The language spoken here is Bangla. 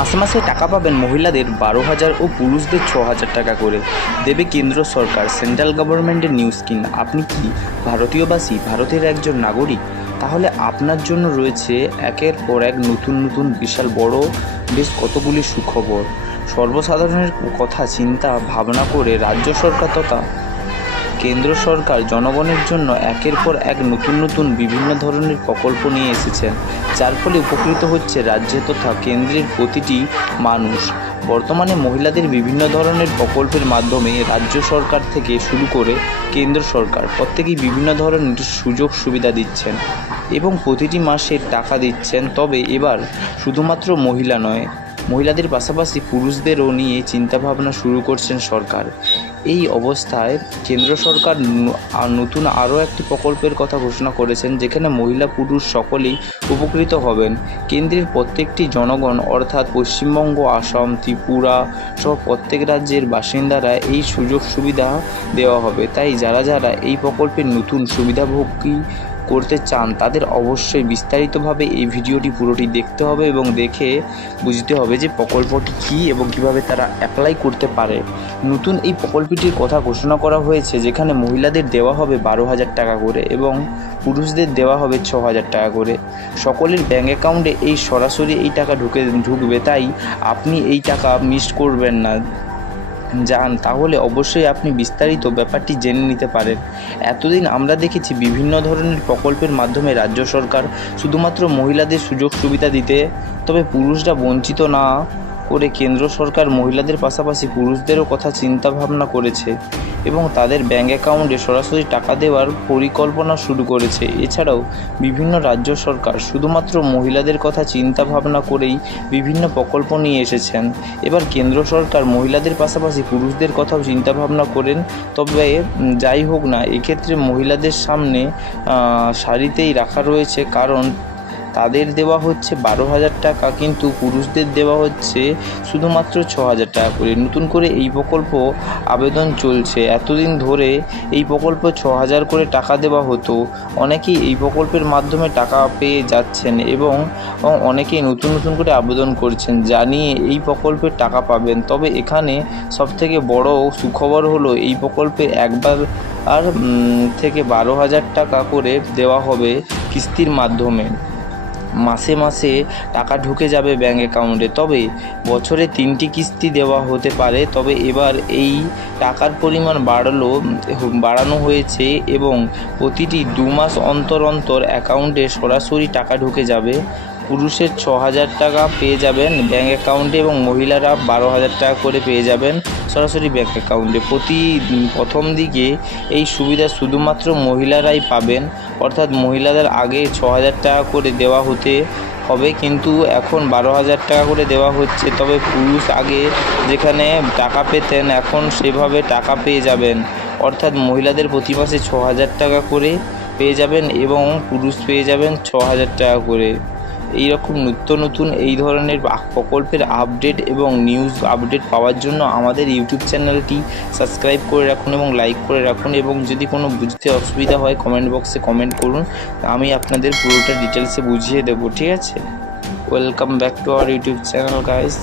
মাসে মাসে টাকা পাবেন মহিলাদের 12,000 ও পুরুষদের 6,000 টাকা করে দেবে কেন্দ্র সরকার। সেন্ট্রাল গভর্নমেন্টের নিউজ কিন। আপনি কি ভারতীয়বাসী, ভারতের একজন নাগরিক? তাহলে আপনার জন্য রয়েছে একের পর এক নতুন নতুন বিশাল বড় বেশ কতগুলি সুখবর। সর্বসাধারণের কথা চিন্তা ভাবনা করে রাজ্য সরকার তথা কেন্দ্র সরকার জনগণের জন্য একের পর এক নতুন নতুন বিভিন্ন ধরনের প্রকল্প নিয়ে এসেছেন, যার ফলে উপকৃত হচ্ছে রাজ্য তথা কেন্দ্রের প্রতিটি মানুষ। বর্তমানে মহিলাদের বিভিন্ন ধরনের প্রকল্পের মাধ্যমে রাজ্য সরকার থেকে শুরু করে কেন্দ্র সরকার প্রত্যেকেই বিভিন্ন ধরনের সুযোগ সুবিধা দিচ্ছেন এবং প্রতিটি মাসে টাকা দিচ্ছেন। তবে এবার শুধুমাত্র মহিলা নয়, মহিলাদের পাশাপাশি পুরুষদেরও নিয়ে চিন্তাভাবনা শুরু করছেন সরকার। এই অবস্থায় কেন্দ্র সরকার নতুন আরও একটি প্রকল্পের কথা ঘোষণা করেছেন, যেখানে মহিলা পুরুষ সকলেই উপকৃত হবেন। কেন্দ্রের প্রত্যেকটি জনগণ অর্থাৎ পশ্চিমবঙ্গ, আসাম, ত্রিপুরা সহ প্রত্যেক রাজ্যের বাসিন্দারা এই সুযোগ সুবিধা দেওয়া হবে। তাই যারা যারা এই প্রকল্পের নতুন সুবিধাভোগী করতে চান তাদের অবশ্যই বিস্তারিতভাবে এই ভিডিওটি পুরোটি দেখতে হবে এবং দেখে বুঝতে হবে যে প্রকল্পটি কী এবং কিভাবে তারা অ্যাপ্লাই করতে পারে। নতুন এই প্রকল্পটির কথা ঘোষণা করা হয়েছে, যেখানে মহিলাদের দেওয়া হবে 12,000 টাকা করে এবং পুরুষদের দেওয়া হবে 6,000 টাকা করে। সকলের ব্যাঙ্ক অ্যাকাউন্টে এই সরাসরি এই টাকা ঢুকবে, তাই আপনি এই টাকা মিস করবেন না। যান, তাহলে অবশ্যই আপনি বিস্তারিত ব্যাপারটি জেনে নিতে পারেন। এতদিন আমরা দেখেছি বিভিন্ন ধরনের প্রকল্পের মাধ্যমে রাজ্য সরকার শুধুমাত্র মহিলাদের সুযোগ সুবিধা দিতে, তবে পুরুষরা বঞ্চিত না করে কেন্দ্র সরকার মহিলাদের পাশাপাশি পুরুষদেরও কথা চিন্তা ভাবনা করেছে এবং তাদের ব্যাঙ্ক অ্যাকাউন্টে সরাসরি টাকা দেওয়ার পরিকল্পনা শুরু করেছে। এছাড়াও বিভিন্ন রাজ্য সরকার শুধুমাত্র মহিলাদের কথা চিন্তা ভাবনা করেই বিভিন্ন প্রকল্প নিয়ে এসেছেন। এবার কেন্দ্র সরকার মহিলাদের পাশাপাশি পুরুষদের কথাও চিন্তা ভাবনা করেন। তবে যাই হোক না, এক্ষেত্রে মহিলাদের সামনে সারিতেই রাখা রয়েছে, কারণ তাদের দেওয়া হচ্ছে 12,000 টাকা, কিন্তু পুরুষদের দেওয়া হচ্ছে শুধুমাত্র 6,000 টাকা করে। নতুন করে এই প্রকল্প আবেদন চলছে। এতদিন ধরে এই প্রকল্প 6,000 করে টাকা দেওয়া হতো। অনেকেই এই প্রকল্পের মাধ্যমে টাকা পেয়ে যাচ্ছেন এবং অনেকেই নতুন নতুন করে আবেদন করছেন জানিয়ে এই প্রকল্পের টাকা পাবেন। তবে এখানে সবথেকে বড় সুখবর হলো এই প্রকল্পে একবার থেকে 12,000 টাকা করে দেওয়া হবে কিস্তির মাধ্যমে। মাসে মাসে টাকা ঢুকে যাবে ব্যাঙ্ক অ্যাকাউন্টে। তবে বছরে 3টি কিস্তি দেওয়া হতে পারে। তবে এবার এই টাকার পরিমাণ বাড়ানো হয়েছে এবং প্রতিটি 2 মাস অন্তর অন্তর অ্যাকাউন্টে সরাসরি টাকা ঢুকে যাবে। পুরুষের 6,000 টাকা পেয়ে যাবেন ব্যাঙ্ক অ্যাকাউন্টে এবং মহিলারা 12,000 টাকা করে পেয়ে যাবেন সরাসরি ব্যাঙ্ক অ্যাকাউন্টে। প্রথম দিকে এই সুবিধা শুধুমাত্র মহিলারাই পাবেন, অর্থাৎ মহিলাদের আগে 6,000 টাকা করে দেওয়া হতে হবে, কিন্তু এখন 12,000 টাকা করে দেওয়া হচ্ছে। তবে পুরুষ আগে যেখানে টাকা পেতেন এখন সেভাবে টাকা পেয়ে যাবেন, অর্থাৎ মহিলাদের প্রতি মাসে 6,000 টাকা করে পেয়ে যাবেন এবং পুরুষ পেয়ে যাবেন 6,000 টাকা করে। এই রকম নিত্য নতুন এই ধরনের প্রকল্পের আপডেট এবং নিউজ আপডেট পাওয়ার জন্য আমাদের ইউটিউব চ্যানেলটি সাবস্ক্রাইব করে রাখুন এবং লাইক করে রাখুন। এবং যদি কোনো বুঝতে অসুবিধা হয় কমেন্ট বক্সে কমেন্ট করুন, আমি আপনাদের পুরোটা ডিটেলসে বুঝিয়ে দেবো। ঠিক আছে? Welcome back to our YouTube channel guys.